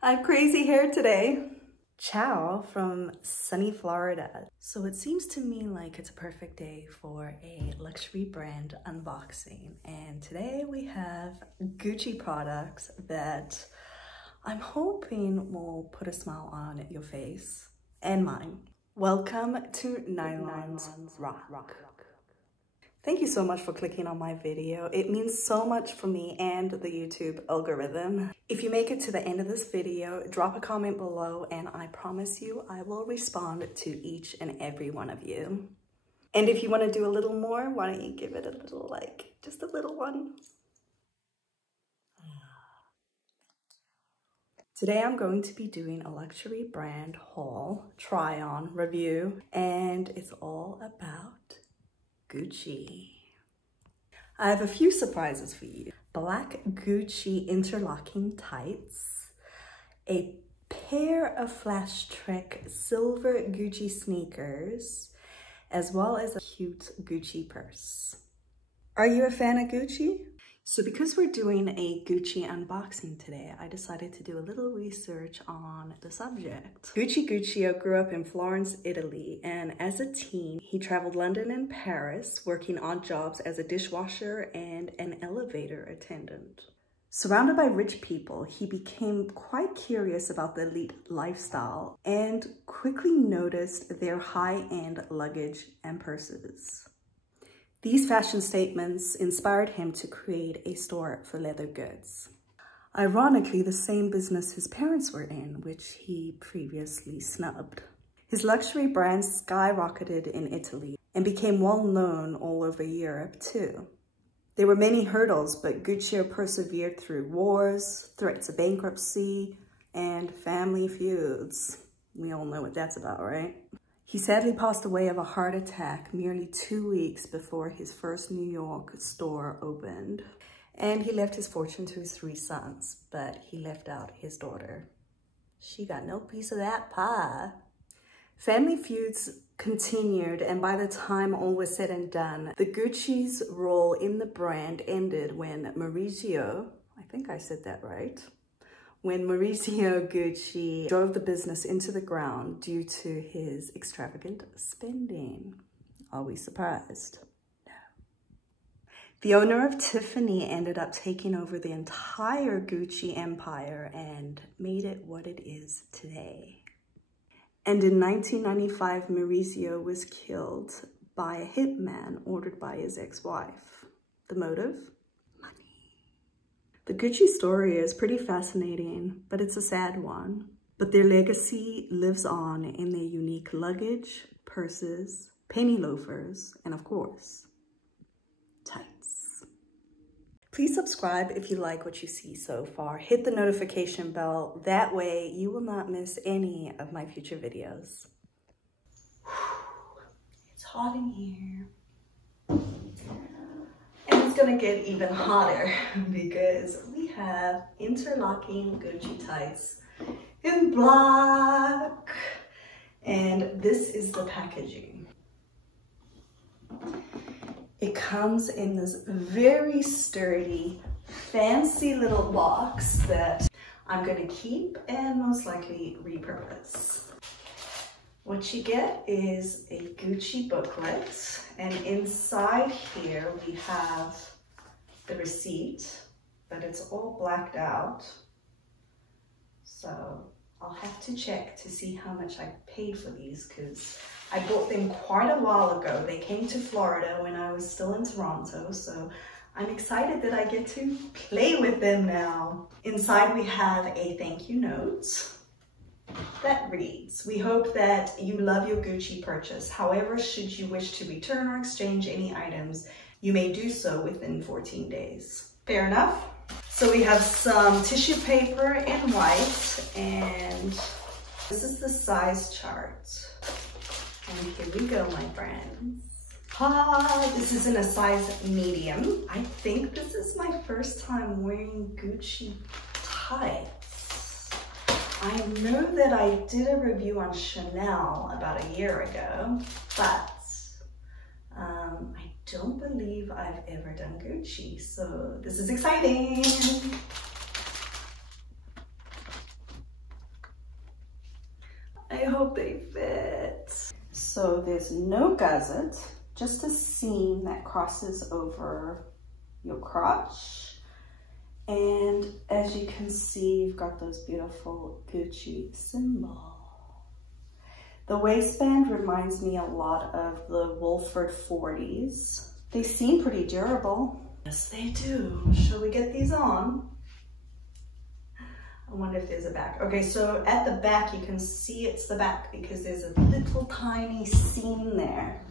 I have crazy hair today. Ciao from sunny Florida. So it seems to me like it's a perfect day for a luxury brand unboxing. And today we have Gucci products that I'm hoping will put a smile on your face and mine. Welcome to Nylons Rock. Thank you so much for clicking on my video. It means so much for me and the YouTube algorithm. If you make it to the end of this video, drop a comment below and I promise you I will respond to each and every one of you. And if you want to do a little more, why don't you give it a little like, just a little one. Today I'm going to be doing a luxury brand haul, try on, review, and it's all about Gucci. I have a few surprises for you. Black Gucci interlocking tights, a pair of Flashtrek silver Gucci sneakers, as well as a cute Gucci purse. Are you a fan of Gucci? So because we're doing a Gucci unboxing today, I decided to do a little research on the subject. Gucci Guccio grew up in Florence, Italy, and as a teen, he traveled London and Paris, working odd jobs as a dishwasher and an elevator attendant. Surrounded by rich people, he became quite curious about the elite lifestyle and quickly noticed their high-end luggage and purses. These fashion statements inspired him to create a store for leather goods. Ironically, the same business his parents were in, which he previously snubbed. His luxury brand skyrocketed in Italy and became well known all over Europe too. There were many hurdles, but Guccio persevered through wars, threats of bankruptcy, and family feuds. We all know what that's about, right? He sadly passed away of a heart attack merely 2 weeks before his first New York store opened. And he left his fortune to his 3 sons, but he left out his daughter. She got no piece of that pie. Family feuds continued, and by the time all was said and done, the Gucci's role in the brand ended when Maurizio, I think I said that right, when Maurizio Gucci drove the business into the ground due to his extravagant spending. Are we surprised? No. The owner of Tiffany ended up taking over the entire Gucci empire and made it what it is today. And in 1995, Maurizio was killed by a hitman ordered by his ex-wife. The motive? The Gucci story is pretty fascinating, but it's a sad one. But their legacy lives on in their unique luggage, purses, penny loafers, and of course, tights. Please subscribe if you like what you see so far. Hit the notification bell. That way you will not miss any of my future videos. It's hot in here. It's gonna get even hotter because we have interlocking Gucci tights in black, and this is the packaging. It comes in this very sturdy, fancy little box that I'm gonna keep and most likely repurpose. What you get is a Gucci booklet, and inside here we have the receipt, but it's all blacked out. So I'll have to check to see how much I paid for these because I bought them quite a while ago. They came to Florida when I was still in Toronto, so I'm excited that I get to play with them now. Inside we have a thank you note that reads, "We hope that you love your Gucci purchase. However, should you wish to return or exchange any items, you may do so within 14 days. Fair enough? So we have some tissue paper in white, and this is the size chart. And here we go, my friends. This is in a size medium. I think this is my first time wearing Gucci tights. I know that I did a review on Chanel about a year ago, but I don't believe I've ever done Gucci, so this is exciting. I hope they fit. So there's no gusset, just a seam that crosses over your crotch. And as you can see, you've got those beautiful Gucci symbols. The waistband reminds me a lot of the Wolford 40s. They seem pretty durable. Yes, they do. Shall we get these on? I wonder if there's a back. Okay, so at the back, you can see it's the back because there's a little tiny seam there.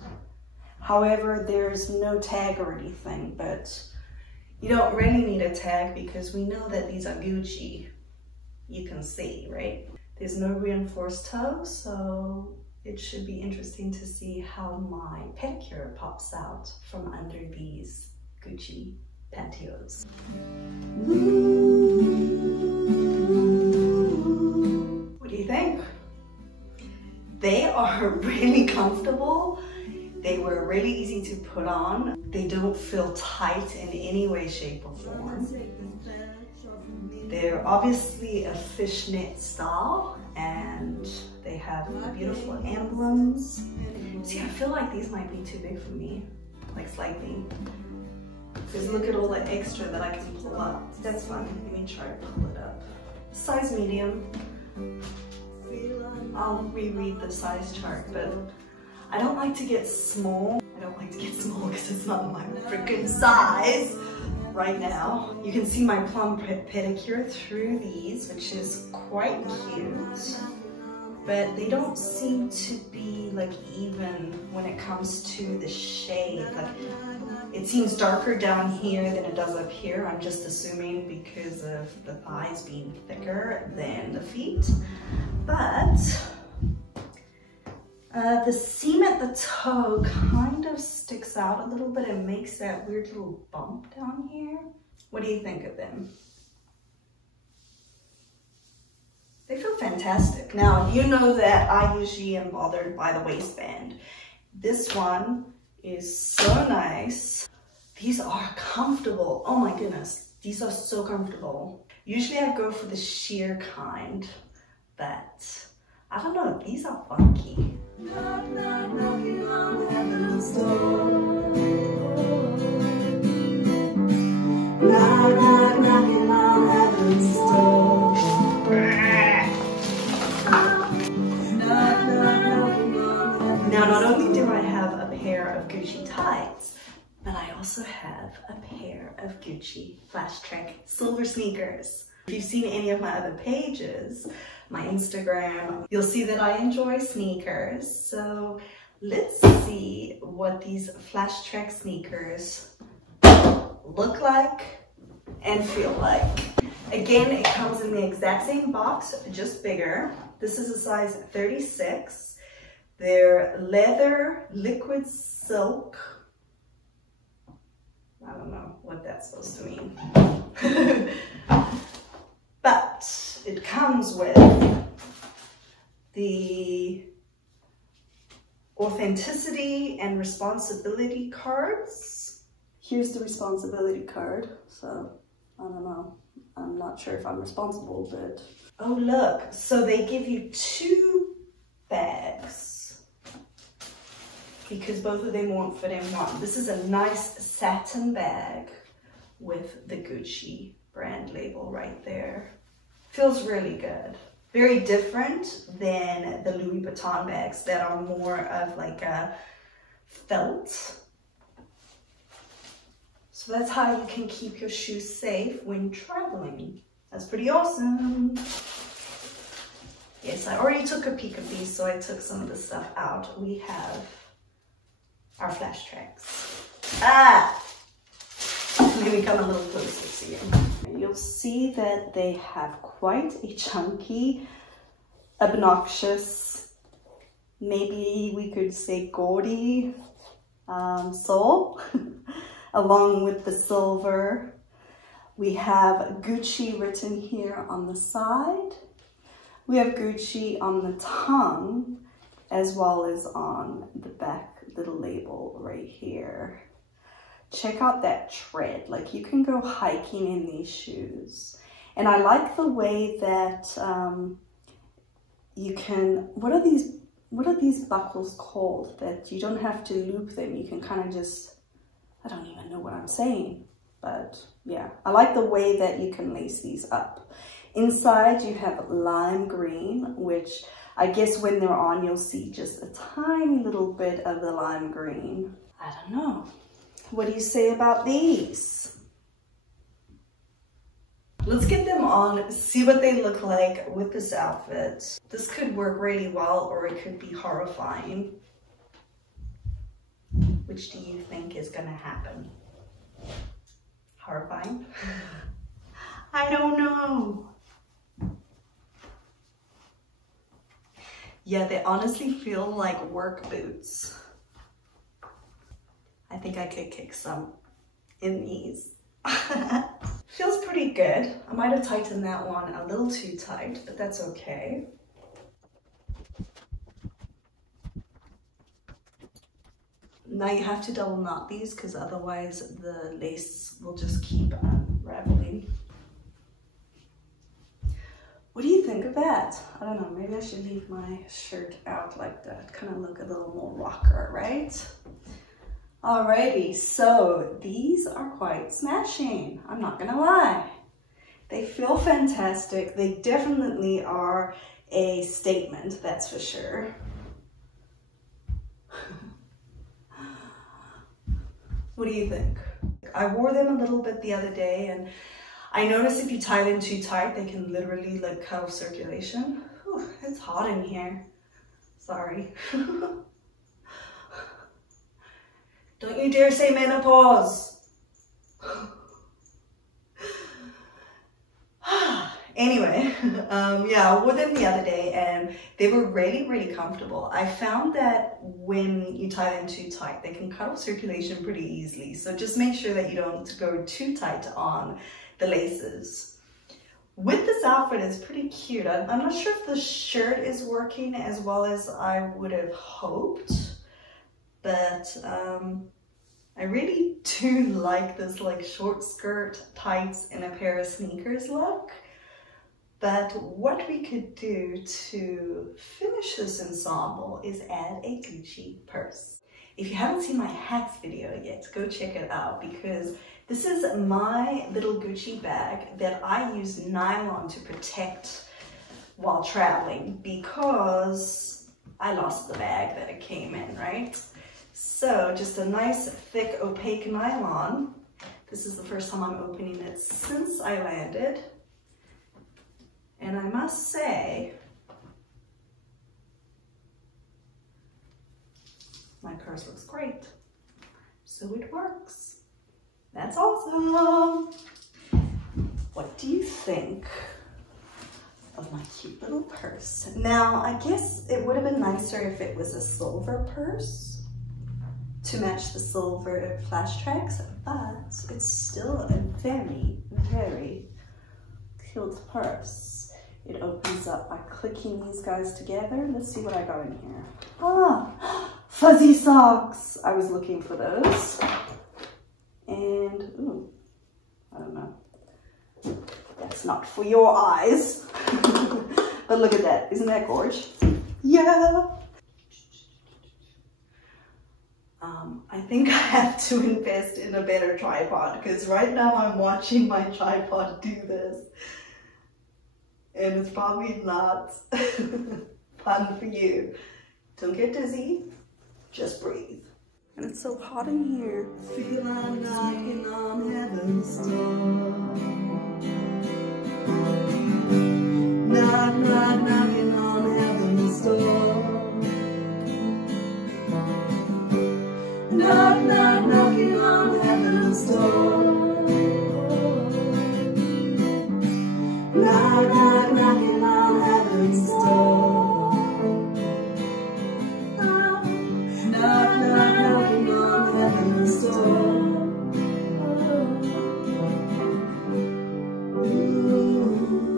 However, there's no tag or anything, but you don't really need a tag because we know that these are Gucci. You can see, right? There's no reinforced toe, so it should be interesting to see how my pedicure pops out from under these Gucci pantyhose. What do you think? They are really comfortable. They were really easy to put on. They don't feel tight in any way, shape, or form. They're obviously a fishnet style and they have beautiful emblems. See, I feel like these might be too big for me, like slightly. Because look at all the extra that I can pull up. That's fine, let me try to pull it up. Size medium. I'll reread the size chart, but I don't like to get small. I don't like to get small because it's not my freaking size right now. You can see my plum pedicure through these, which is quite cute, but they don't seem to be like even when it comes to the shade. Like it seems darker down here than it does up here. I'm just assuming because of the thighs being thicker than the feet, but the seam at the toe kind of sticks out a little bit and makes that weird little bump down here. What do you think of them? They feel fantastic. Now, you know that I usually am bothered by the waistband. This one is so nice. These are comfortable. Oh my goodness, these are so comfortable. Usually I go for the sheer kind, but I don't know, these are funky. Knock, knock, knocking on heaven's door. Knock, knock, knocking on heaven's door. Knock, knock, knocking on heaven's door. Now, not only do I have a pair of Gucci tights, but I also have a pair of Gucci Flashtrek silver sneakers. If you've seen any of my other pages, my Instagram, you'll see that I enjoy sneakers. So let's see what these Flashtrek sneakers look like and feel like. Again, it comes in the exact same box, just bigger. This is a size 36. They're leather, liquid silk. I don't know what that's supposed to mean. But it comes with the authenticity and responsibility cards. Here's the responsibility card. So I don't know. I'm not sure if I'm responsible, but oh look. So they give you 2 bags because both of them won't fit in one. This is a nice satin bag with the Gucci brand label right there. Feels really good. Very different than the Louis Vuitton bags that are more of like a felt. So that's how you can keep your shoes safe when traveling. That's pretty awesome. Yes, I already took a peek of these, so I took some of the stuff out. We have our Flashtreks. Ah! Let me come a little closer to you. You'll see that they have quite a chunky, obnoxious, maybe we could say gaudy sole, along with the silver. We have Gucci written here on the side. We have Gucci on the tongue, as well as on the back little label right here. Check out that tread. Like, you can go hiking in these shoes. And I like the way that you can, what are these buckles called that you don't have to loop them? You can kind of just, I don't even know what I'm saying, but yeah, I like the way that you can lace these up. Inside you have lime green, which I guess when they're on, you'll see just a tiny little bit of the lime green. I don't know. What do you say about these? Let's get them on, see what they look like with this outfit. This could work really well, or it could be horrifying. Which do you think is gonna happen? Horrifying? I don't know. Yeah, they honestly feel like work boots. I think I could kick some in these. Feels pretty good. I might have tightened that one a little too tight, but that's okay. Now you have to double knot these because otherwise the lace will just keep unraveling. What do you think of that? I don't know, maybe I should leave my shirt out like that. Kind of look a little more rocker, right? Alrighty, so these are quite smashing. I'm not gonna lie. They feel fantastic. They definitely are a statement, that's for sure. What do you think? I wore them a little bit the other day, and I noticed if you tie them too tight, they can literally like cut off circulation. Whew, it's hot in here. Sorry. Don't you dare say menopause. Anyway, yeah, I wore them the other day and they were really, really comfortable. I found that when you tie them too tight, they can cut off circulation pretty easily. So just make sure that you don't go too tight on the laces. With this outfit, it's pretty cute. I'm not sure if the shirt is working as well as I would have hoped, but I really do like this like short skirt, tights, and a pair of sneakers look. But what we could do to finish this ensemble is add a Gucci purse. If you haven't seen my hats video yet, go check it out because this is my little Gucci bag that I use nylon to protect while traveling because I lost the bag that it came in, right? So just a nice thick opaque nylon. This is the first time I'm opening it since I landed. And I must say, my purse looks great. So it works. That's awesome. What do you think of my cute little purse? Now, I guess it would have been nicer if it was a silver purse to match the silver Flashtreks, but it's still a very, very cute purse. It opens up by clicking these guys together. Let's see what I got in here. Ah, fuzzy socks. I was looking for those. And, ooh, I don't know. That's not for your eyes. But look at that. Isn't that gorgeous? Yeah. I think I have to invest in a better tripod because right now I'm watching my tripod do this. And it's probably not fun for you. Don't get dizzy, just breathe. And it's so hot in here. Feel I'm knocking on heaven's door. Knock, knock, knocking on heaven's door. Knock, knock, knocking on heaven's door. Knock, knock, knocking on heaven's door. Knock, knock, knocking on heaven's door. Ooh.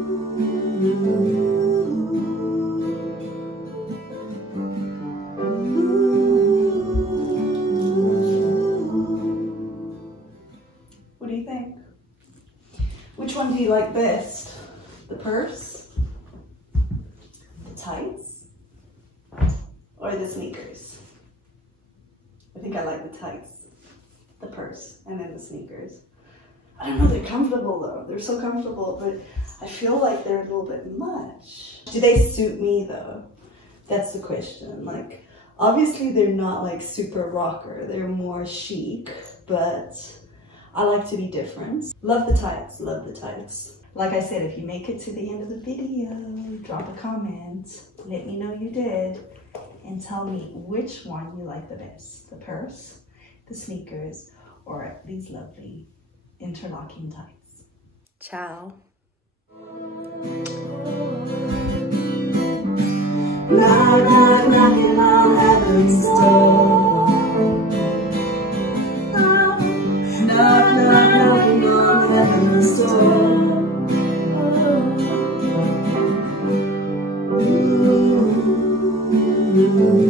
tights or the sneakers? I think I like the tights, the purse, and then the sneakers. I don't know, they're comfortable though. They're so comfortable, but I feel like they're a little bit much. Do they suit me though? That's the question. Like, obviously they're not like super rocker. They're more chic, but I like to be different. Love the tights, love the tights. Like I said, if you make it to the end of the video, drop a comment. Let me know you did. And tell me which one you like the best. The purse, the sneakers, or these lovely interlocking tights. Ciao. Knock, knock, knocking on heaven's door. Knock, knock, knocking on heaven's door. Ooh.